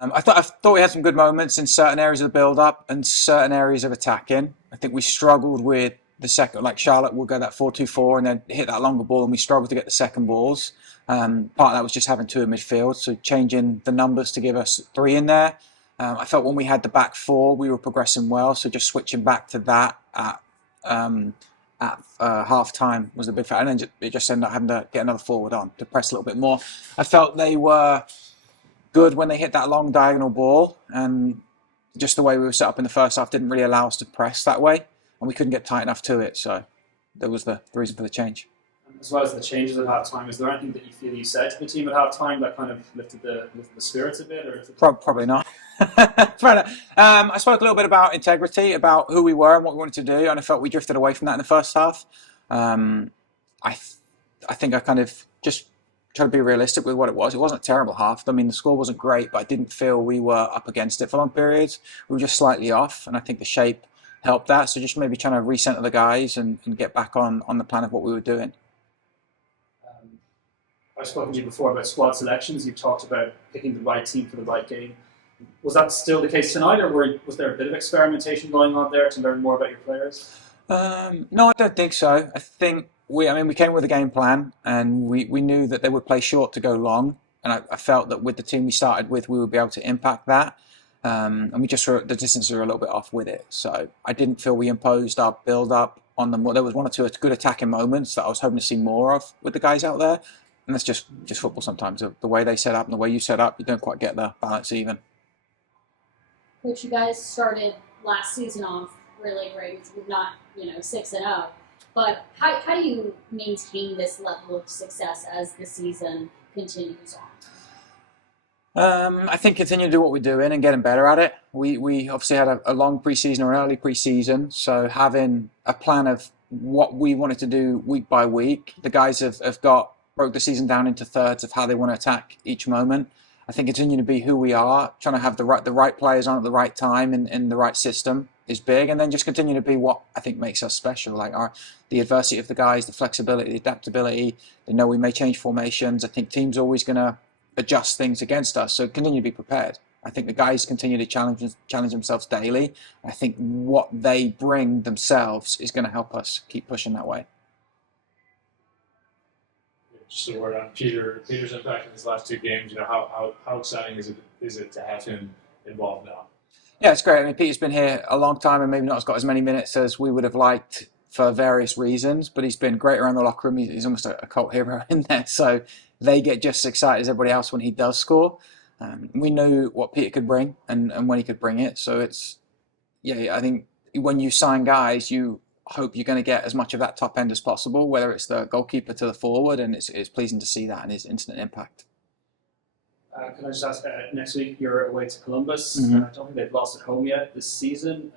I thought we had some good moments in certain areas of the build-up and certain areas of attacking. I think we struggled with the second, like Charlotte will go that 4-2-4 and then hit that longer ball, and we struggled to get the second balls. Part of that was just having two in midfield, so changing the numbers to give us three in there. I felt when we had the back four, we were progressing well, so just switching back to that at half time was a big factor, and then it just ended up having to get another forward on to press a little bit more. I felt they were good when they hit that long diagonal ball, and just the way we were set up in the first half didn't really allow us to press that way, and we couldn't get tight enough to it. So that was the reason for the change. As well as the changes at half time, is there anything that you feel you said to the team at half time that kind of lifted the spirits a bit? Or Probably not. I spoke a little bit about integrity, about who we were and what we wanted to do, and I felt we drifted away from that in the first half. I think I kind of just tried to be realistic with what it was. It wasn't a terrible half. I mean, the score wasn't great, but I didn't feel we were up against it for long periods. We were just slightly off, and I think the shape helped that. So just maybe trying to recenter the guys and get back on the plan of what we were doing. I've spoken to you before about squad selections. You've talked about picking the right team for the right game. Was that still the case tonight, or was there a bit of experimentation going on there to learn more about your players? No, I don't think so. I think we came with a game plan, and we knew that they would play short to go long, and I felt that with the team we started with, we would be able to impact that. And we just the distances were a little bit off with it. So I didn't feel we imposed our build-up on them. There was one or two good attacking moments that I was hoping to see more of with the guys out there. And that's just football sometimes. The way they set up and the way you set up, you don't quite get the balance even. Coach, you guys started last season off really great with not 6-0, but how do you maintain this level of success as the season continues on? I think continue to do what we're doing and getting better at it. We obviously had a long pre-season or an early pre-season, so having a plan of what we wanted to do week by week, the guys have broke the season down into thirds of how they want to attack each moment. I think continuing to be who we are, trying to have the right players on at the right time in the right system is big, and then just continue to be what I think makes us special, like the adversity of the guys, the flexibility, the adaptability. They know we may change formations. I think teams are always going to adjust things against us, so continue to be prepared. I think the guys continue to challenge themselves daily. I think what they bring themselves is going to help us keep pushing that way. Just a word on Peter's impact in his last two games. How exciting is it to have him involved now? Yeah, it's great. I mean, Peter's been here a long time and maybe not got as many minutes as we would have liked for various reasons, but he's been great around the locker room. He's almost a cult hero in there, so they get just as excited as everybody else when he does score. We knew what Peter could bring and when he could bring it. So I think when you sign guys, you hope you're going to get as much of that top end as possible, whether it's the goalkeeper to the forward, and it's pleasing to see that and his instant impact. Can I just ask, next week you're away to Columbus. Mm-hmm. I don't think they've lost at home yet this season.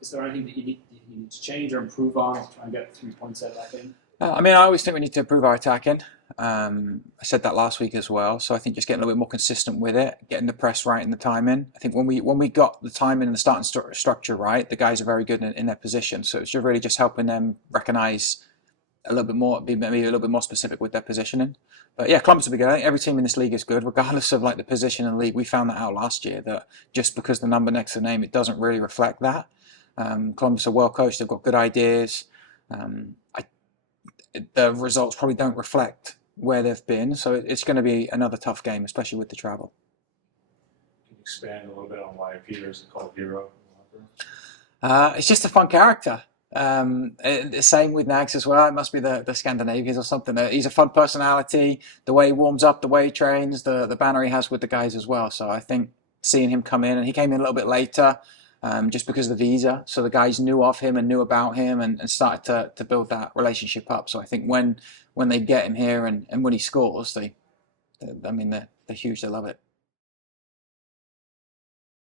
Is there anything that you need to change or improve on to try and get 3 points out of that game? I always think we need to improve our attacking. I said that last week as well. So I think just getting a little bit more consistent with it, getting the press right and the timing. I think when we got the timing and the starting structure right, the guys are very good in their position. So it's really just helping them recognise a little bit more, be maybe a little bit more specific with their positioning. But yeah, Columbus will be good. I think every team in this league is good, regardless of the position in the league. We found that out last year, that just because the number next to the name, it doesn't really reflect that. Columbus are well coached. They've got good ideas. The results probably don't reflect where they've been, so it's going to be another tough game, especially with the travel. Can you expand a little bit on why Peter is called hero? It's just a fun character. Same with Nags as well. It must be the Scandinavians or something. He's a fun personality. The way he warms up, the way he trains, the banner he has with the guys as well. So I think seeing him come in, and he came in a little bit later, just because of the visa. So the guys knew of him and knew about him and started to build that relationship up. So I think when they get him here and when he scores, they're huge. They love it.